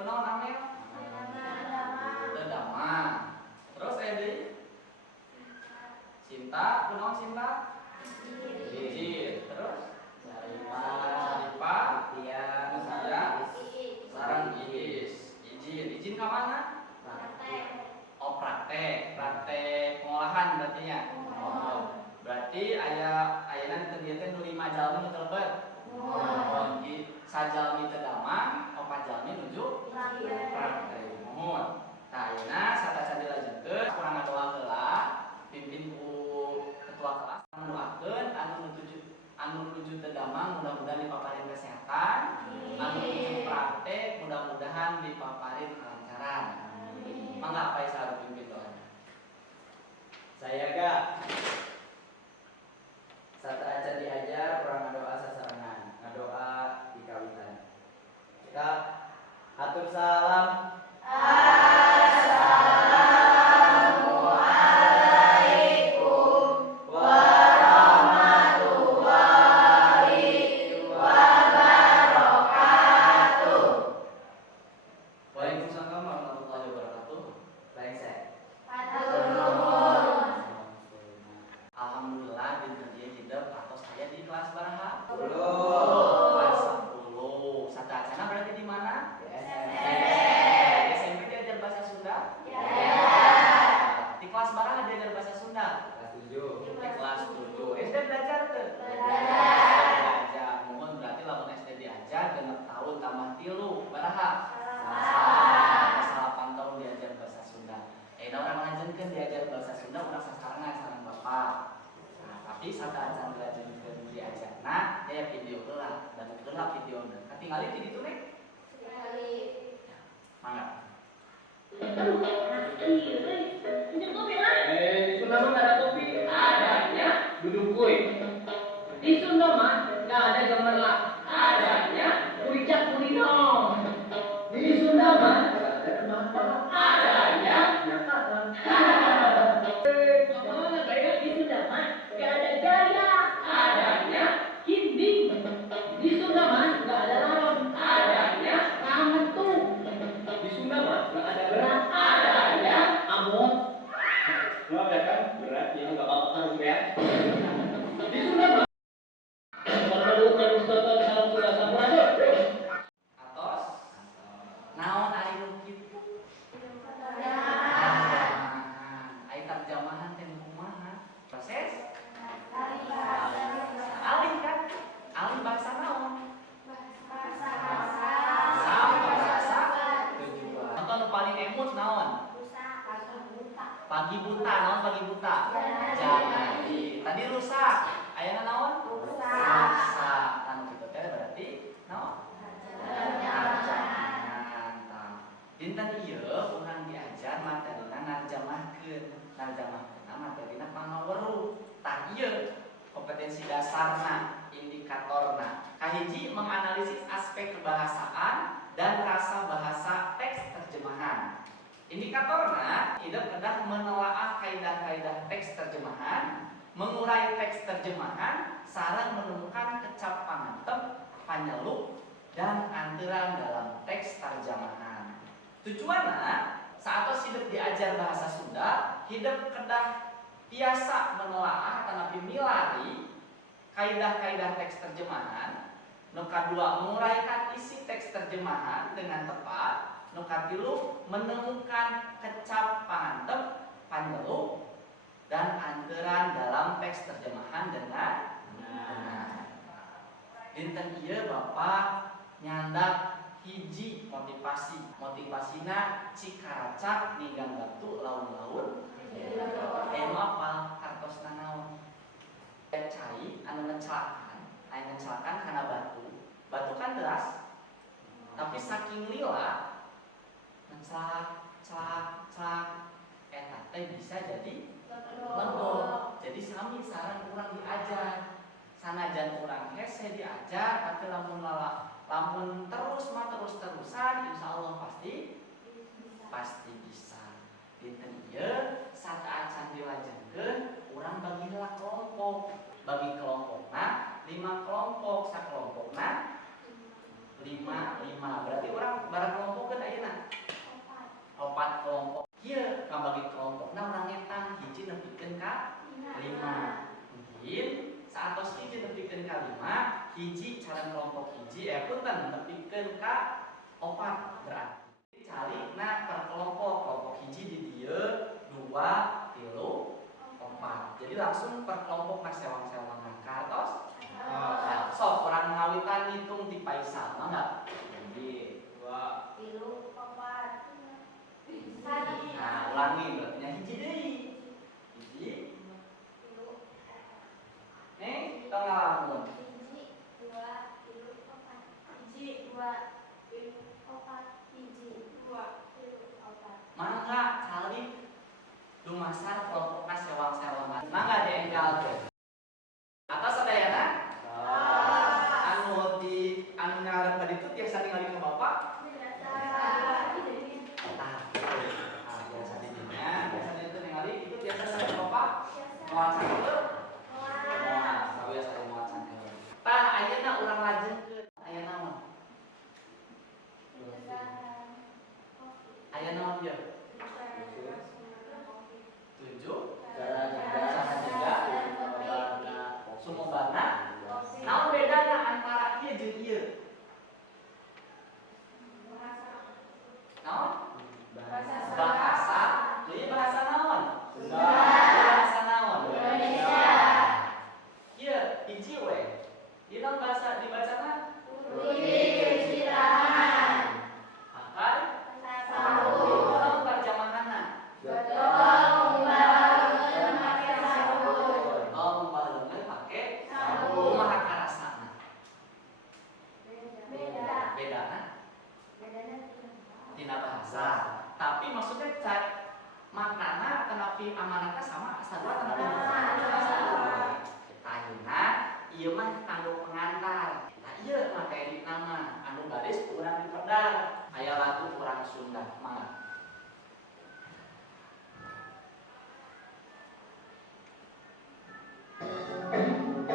kunaon amel? Tedama. Terus deui? Cinta, kunaon cinta? Izin. Terus? Saripah, Tia, sareng Iis. Izin ka mana? Oh, praktek pengolahan berarti ya. Oh, berarti ayeuna teu nu 5 jalmi nu telebet. Oh, sajalmi teu damang, 4 jalmi nuju praktek. Mohon. Tah ayeuna satacan dilajengkeun kurang ngadoa heula pimpin ku ketua kelas ngadoakeun anu nuju teu damang mudah-mudahan dipaparin kesehatan, anu nuju praktek mudah-mudahan dipaparin kelancaran. Mangga apa yang harus pimpin doa? Saya gak satu aja diajar orang ngadoa sasarangan, ngadoa di kawitan. Kita atur salam. Assalamualaikum warahmatullahi wabarakatuh. Waalaikumsalam warahmatullahi wabarakatuh. Lengse. Alhamdulillah dinten ieu hidup atau saya di kelas baraha? 10. Kelas 10. Satacana berarti di mana? Di SMP diajar bahasa Sunda? Di kelas baraha diajar bahasa Sunda? Kelas 7. Di kelas 7. SD belajar tuh? Belajar. Mohon berarti lamun SD diajar genep tahun tambah 3 baraha? Salah 8 tahun diajar bahasa Sunda. Orang ngajengkeun diajar bahasa Sunda urang sasarangan sareng Bapak. Nah, tapi sataacan dilajengkeun diajarna aya video heula dan heula videona. Katingali di ditu nek? Mangga. Di Sunda mah nggak ada kopi. Adanya duduk kuy. Di Sunda mah nggak ada gemerlap. Adanya kuicak kulinong. Di Sunda mah nggak ada kenapa. Adanya nyakatan. Oh, kayak di Sunda mah nggak ada gaya. Adanya hinding. Di Sunda mah nggak ada laron. Adanya ramentu. Di Sunda mah nggak ada berat. Adanya amot. Lo ada kan berat yang nggak apa-apa kan berat. Di Sunda mah kalau Ustaz salam sudah sampurasun. Atos. Naon ari nu kitu? Ai tarjamahan teh kumaha? Proses? Alih kan? Alih bahasa naon? Bahasa tujuan. Contoh nu paling emut naon? Pagi buta, naon pagi buta? Jadi. Tadi rusak. Ayeuna naon? Rusak. Anu kitu teh berarti naon? Narjamahan. Dinten ieu urang diajar materina narjamahkeun. Narjamahkeunna materina pangaweruh. Tah ieu kompetensi dasarna, indikatorna. Kahiji menganalisis aspek kebahasaan dan rasa bahasa teks terjemahan. Indikatorna hidup kedah menelaah kaidah-kaidah teks terjemahan, mengurai teks terjemahan, sareng menemukan kecap pangantep, panyeluk, dan anturan dalam teks terjemahan. Tujuanna saat hidup diajar bahasa Sunda, hidup kedah biasa menelaah tanapi milari kaidah-kaidah teks terjemahan. Nu kadua menguraikan isi teks terjemahan dengan tepat. Nu katilu menemukan kecap pangantep, panyeluk, dan anturan dalam teks terjemahan dengan benar. Dinten ieu Bapak nyandak hiji motivasina cikaracak ninggang batu laun-laun anu apal kartosna naon cai anu ngecelakan karena batu kan deras tapi saking lila celak eta teh bisa jadi lembut. Jadi sami sareng urang diajar sanajan urang hese diajar tapi lamun terus-terusan insyaallah pasti bisa. Dinten ieu sataacan dilajengkeun urang bagi kelompok. Bagi kelompokna 5 kelompok, sakelompokna lima. Berarti orang barang kelompokkeun ayeuna. Opat kelompok. Ieu ngabagi kelompokna urang ngetang hiji nepikeun ka 5. Mungkin satos hiji nepikeun ka 5, hiji cara kelompok hiji punten nepikeun ka 4. Berarti carina per kelompok hiji di dieu 2, 3, 4. Jadi langsung per kelompok na sewang-sewangan katos. Sok orang ngawitan ngitung di paisal, mangga. Jadi 2, 3, 4. nah ulangi berarti hiji deui. Hiji. Nih, tengah lamun. 1, 2, 3, 4. 1, 2, 3, 4. 1, 2, 3, 4. Mangga cari lumasar kelompokna sewang-sewangan. Mangga dienggalkeun. Atas sadayana? Anu ngarep ka ditu tiasa ningali ka Bapak? Biasa itu ningali itu biasa ningali Bapak? Moal cangkeul? Moal, sawias aya moal cangkeul. Tah ayeuna urang lajengkeun. Aya naon? Aya naon ieu? 7 sumobana. Naon bedana antara ieu jeung ieu? Naon? Bahasa. Ieu bahasa naon? Bahasa naon? Indonesia. Ieu hiji we. Ieu naon bahasa dibacana? Akan naon terjemahanna? Membaheulkeun pake kumaha karasana? Bedana tina bahasa. Tapi maksudnya maknana tenapi amanatna sama sarua tenapi sama. Ayeuna ieu mah kanggo pengantar. Nah ieu materi nama anu baris urang dipedang. Aya lagu urang Sunda mangga.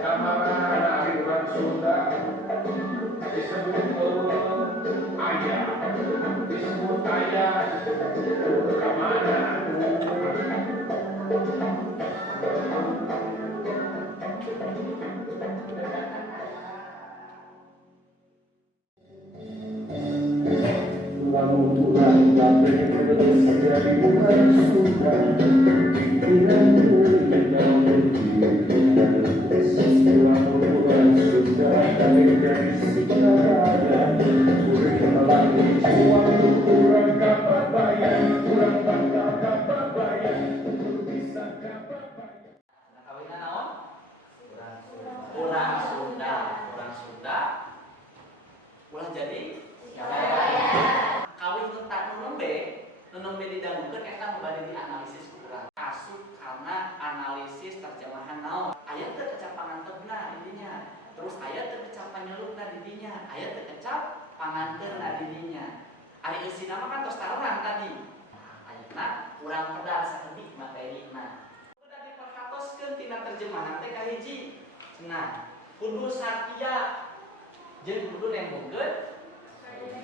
Nama dari orang Sunda disebut ayah, disebut ayah kemana? Lalu Tuhan tapi menjadi bukan Sunda. Kawinan naon? Urang Sunda. Ulah jadi kawin letak nu nembe didangukeun eta nu bade dianalisis ku urang. Asup karena analisis terjemahan naon. Aya teu kecap panganteubna di dinya. Terus aya teu kecap panyelupna di dinya. Aya teu kecap panganteurna di dinya. Ari eusina mah kan tos taruhan tadi. Ayeuna urang pedal saeutik materina. Kudu diperhatoskeun tina terjemahan teh kahiji. Cenah, kudu satia jeung kudu nembongkeun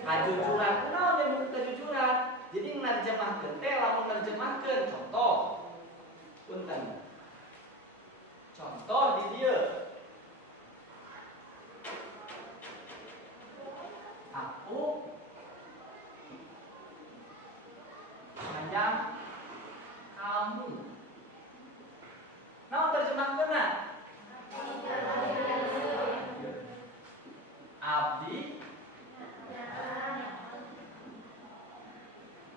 kajujuran. Kunaon nembongkeun kajujuran? Jadi narjemahkeun teh lamun narjemahkeun contoh. Punten. Contoh di dieu. Aku sayang kamu. Naon terjemahkeunna? Abdi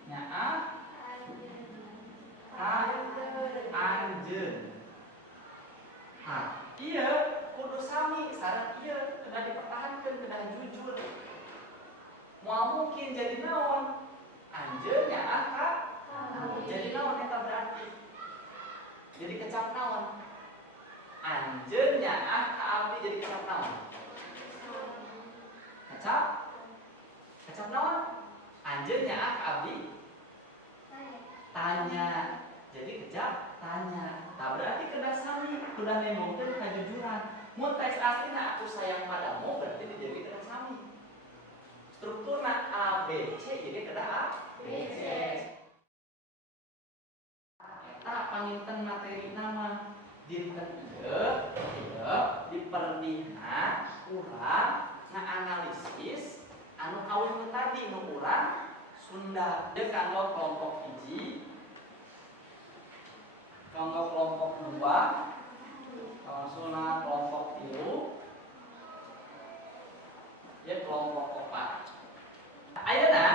nyaah anjeun. Hah, ieu kudu sami sareng ieu kudu dipertahankeun, kudu jujur. Moal mungkin jadi naon? Anjeun nyaah ka jadi naon eta berarti? Jadi kecap naon? Anjeun nyaah ka abdi jadi kecap naon? Kecap naon? Anjeun nyaah ka abdi? Tanya. Jadi kecap tanya. Tak berarti kena sami, kudu nembongkeun kajujuran. Mun teks aslina aku sayang padamu berarti dijadi kena sami. strukturna A B C jadi kada A B C. Eta panginten materi nama dinten ieu diperdihna urang ngaanalisis anu kawin tadi nu urang Sunda. Dia kanggo kelompok hiji, kanggo kelompok 2, maksudna kelompok 3, dia kelompok 4. Ayeuna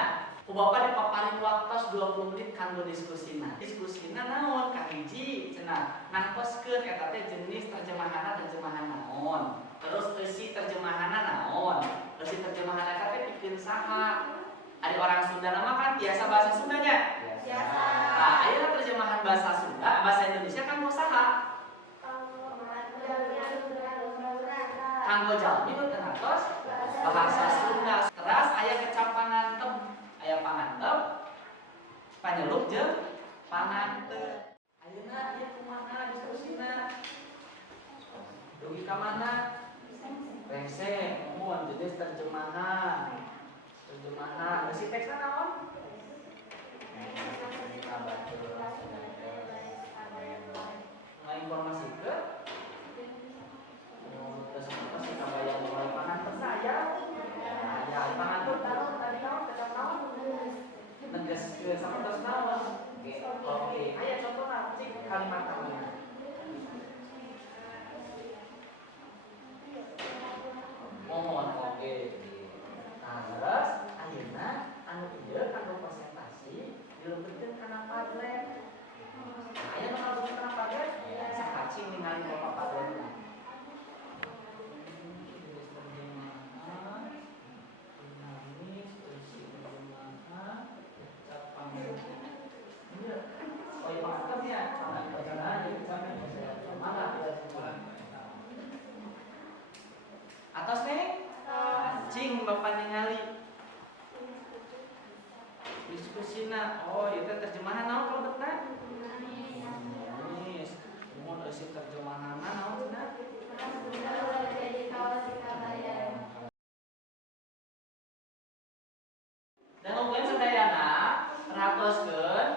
ku Bapak dipaparin waktos 20 menit kanggo diskusina. Diskusina naon? Kahiji cenah nangtoskeun eta teh jenis terjemahanna terjemahan naon. Terus isi terjemahanna naon? Isi terjemahan eta teh pikeun saha? Ada orang Sunda nama kan biasa bahasa Sundanya. Biasa. Nah, ayeuna terjemahan bahasa Sunda, bahasa Indonesia kan mau saha? Kanggo jalmi nu teu ngantos bahasa Sunda. Teras aya kecap pangantep, aya pangantep, panyelup jeung pangantep. Ayeuna ieu kumaha diskusina? Dugi ka mana? Rese, mun jenis terjemahan. Terjemahan, isi teksna naon? Ngainformasikeun terus pasti kabayang mulai pangantep saya. Ya, pangantep naon tadi naon kecap naon? Negeskeun sapertos naon? Oke. Aya contohna cik kalimat tambahan. Mohon oke. Nah, terus ayeuna anu ieu kanggo presentasi dileukeutkeun kana Padlet. Nah, aya nu kanggo kana Padlet? Sakacing ningali Bapak Padletna. Atas nih? Cing Bapak ningali diskusina. Oh, itu terjemahan naon kalebetna? Nis. Mun isi terjemahanna naon cenah? Dan mungkin sadayana ratoskeun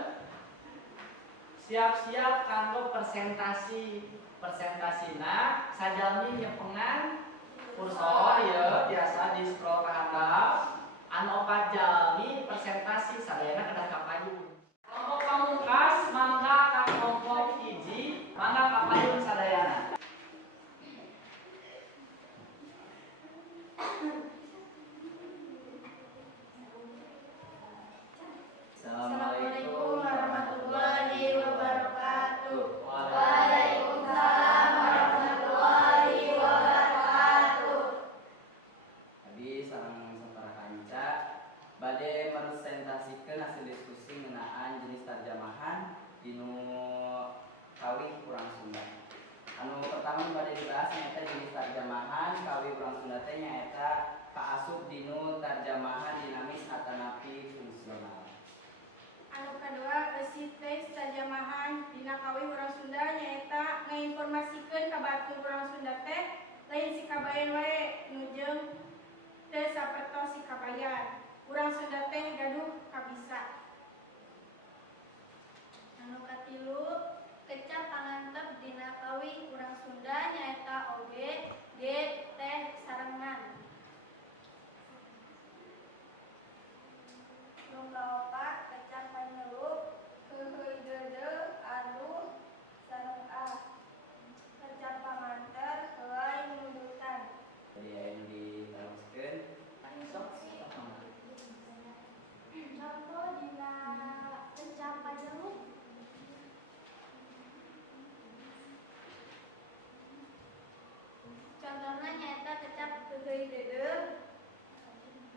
siap-siap kanggo presentasi. Presentasina sajalmi nyepengan kursor ya biasa di scroll ke handap anu opat jalmi presentasi sadayana kedah kapayun. Kelompok pamungkas mangga ka kelompok hiji mangga kapayun sadayana. Assalamualaikum warahmatullahi wabarakatuh. Waalaikumsalam warahmatullahi wabarakatuh. Tadi sareng saudara kanca bade meresentasikeun hasil diskusi ngeunaan jenis terjemahan dinu kawih urang Sunda. Anu pertama bade dibahas nyaeta jenis terjemahan kawih urang Sunda teh nyaeta kaasup dinu terjemahan dinamis atanapi fungsional. Anu kadua isi teks terjemahan dina kawih urang Sunda nyaeta ngainformasikeun ka batur urang Sunda teh lain si kabayan wae nu jeung teu sapertos si kabayan. Urang Sunda teh gaduh kabisa. Anu katilu kecap pangantep dina kawih urang Sunda nyaeta oge ge teh sarengan. Nu kaopat kecap panyelup heuheuy deudeu aduh sareng ah. Kecap pamanter helai nudutan. Jadi anu diteruskeun Contoh dina kecap panyelup contohna nyaeta kecap heuheuy deudeu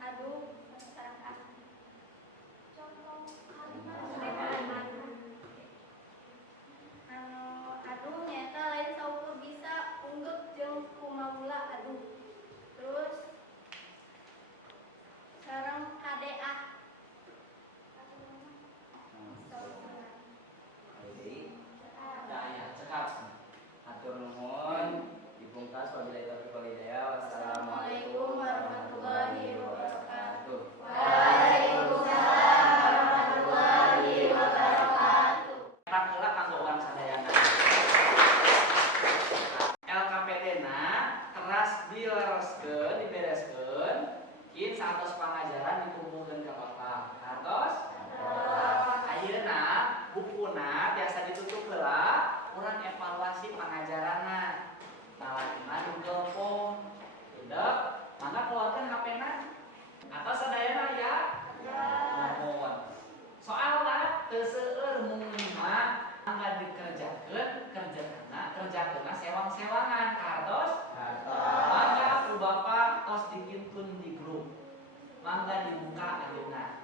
aduh sareng ah. Contoh kalimat anu aduh nyaeta lain saukur bisa unggeuk jeung kumaula aduh. Terus sareng kadeah dibereskeun, kin satos pangajaran dikumpulkeun ka Bapak. Kantos? Ayeuna bukuna tiasa ditutup heula, urang evaluasi pangajaranna. Nalakina di telepon. Tidak, mangga keluarkan HP-na. Atau sadayana ya? Mohon. Soalna teu seueur mung lima mangga dikerjakeun, kerjakeunna sewang-sewangan. Kantos? Mangga ku Bapak tos dikintun di grup. Mangga dibuka ayeuna.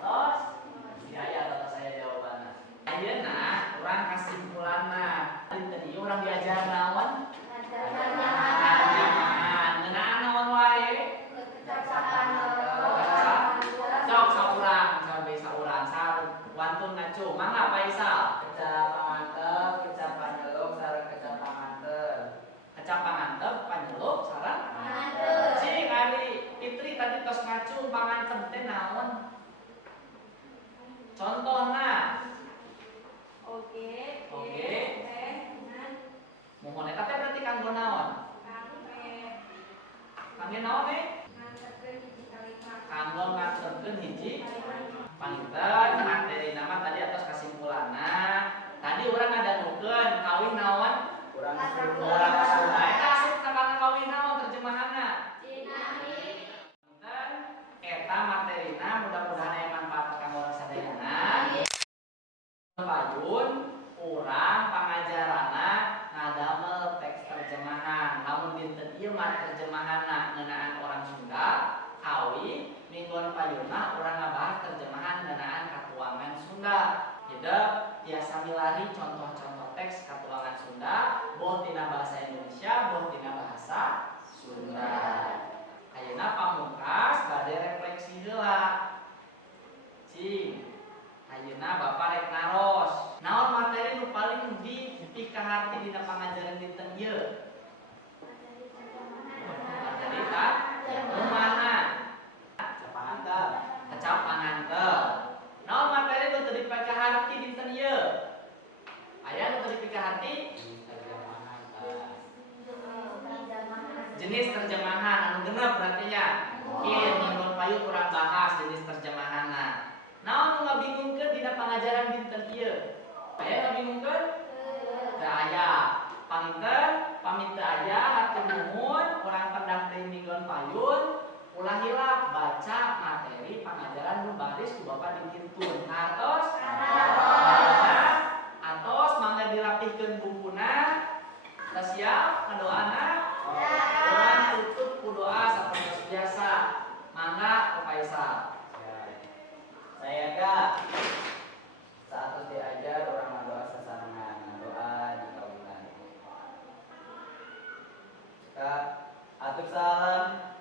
Tos? Ya ya kata saya jawabannya. Ayeuna urang kasimpulanna. Dinten ieu urang diajar naon? Terjemahan. Ngeunaan naon wae? Sok saurang, sampai saurang. Wantun ngacu. Mangga Faisal. Kecap pangantep, kecap paneluk, sareng kecap pangantep. Kecap pangantep, panyelup, sareng cing ari Fitri tadi tos ngacung pangantep teh naon? Contohna Oke. Oke. Dengan mohon eta teh berarti kanggo naon? Kangge naon we? nganterkeun hiji kalimat. Kanggo nganterkeun hiji panginten materi nama tadi atas kesimpulanna. Tadi urang ngadangukeun kawin naon? Kurang Urang Sunda. Eta asup kana kawin naon terjemahanna? Punten, eta materina mudah-mudahan aya manfaat kanggo urang sadayana. Payun urang pangajaranna ngadamel teks terjemahan. Lamun dinten ieu mah terjemahanna ngeunaan orang Sunda, kawi mingguan payunna urang ngabahas terjemahan ngeunaan katuangan Sunda. Hideuk tiasa milari contoh-contoh teks katuangan Sunda, boh tina bahasa Indonesia, boh tina bahasa Sunda. Ayeuna pamungkas bade refleksi heula. Cing, ayeuna Bapak rek naros. Naon materi nu paling dipikaharti dina pangajaran dinten ieu? Materi kan? Mana? Kecap pangantep. Kecap pangantep. Naon materi nu teu dipikaharti dinten ieu? Aya nu teu dipikaharti? Jenis terjemahan anu genep berarti nya. Kieu mingguan payu kurang bahas jenis terjemahanna. Naon nu ngabingungkeun dina pangajaran dinten ieu? Aya ngabingungkeun? Teu aya. Panginten, pamit teu aya, hatur nuhun, urang pendang teh mingguan payun, ulah hilap baca materi pangajaran nu baris ku Bapak dikintun. Atos? Atos mangga dirapihkeun buku-na. Teu siap ngadoana? Urang tutup ku doa sapertos biasa. Mangga Pak Faisal. Saya ga saat diajar orang ngadoa sasarangan, ngadoa di kawinan. Kak, atur salam.